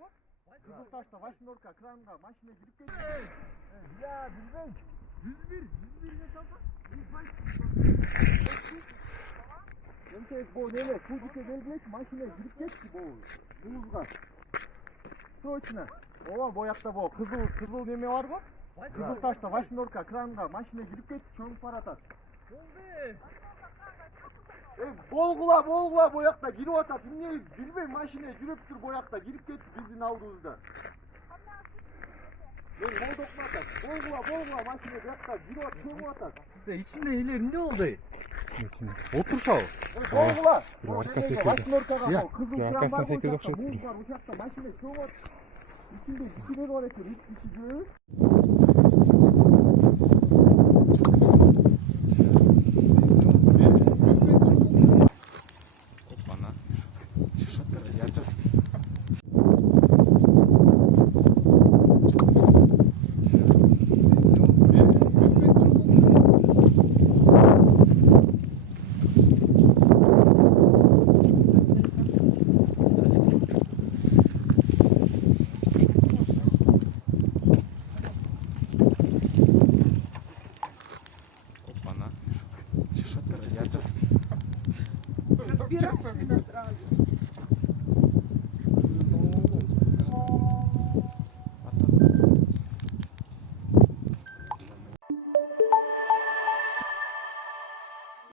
var mı? Kızıltaş'ta Vaşnorka kranға машина girip кетти. Ya bilmem. 101 ne tapа? Bu nele? Kuzike belgilek машина girip кетти bu. Muzga. Точно. Ова боякта bu. Kızıl neme var mı? Kızıltaş'ta Vaşnorka kranға машина girip кетти. Чоңуп баратат. Болгула боякта кирип атат. Эмне билбейм, машина жүрүп тур боякта кирип кетти биздин алдыбызда. Мен молдокмун атат. Болгула машина боякта жүрүп атат, чөңүп атат. İçinde ileri ne oldu? Oturşağı. Болгула. Arkasına sekirdi. Vaşnorкага Ya, кызыл ya, кран arkasına бар, sekirdi, ошакта окшоп муз тур. бар, ошакта машина чөңүп атат. İçinde кишилер бар экен, 3 киши жүрөбүз.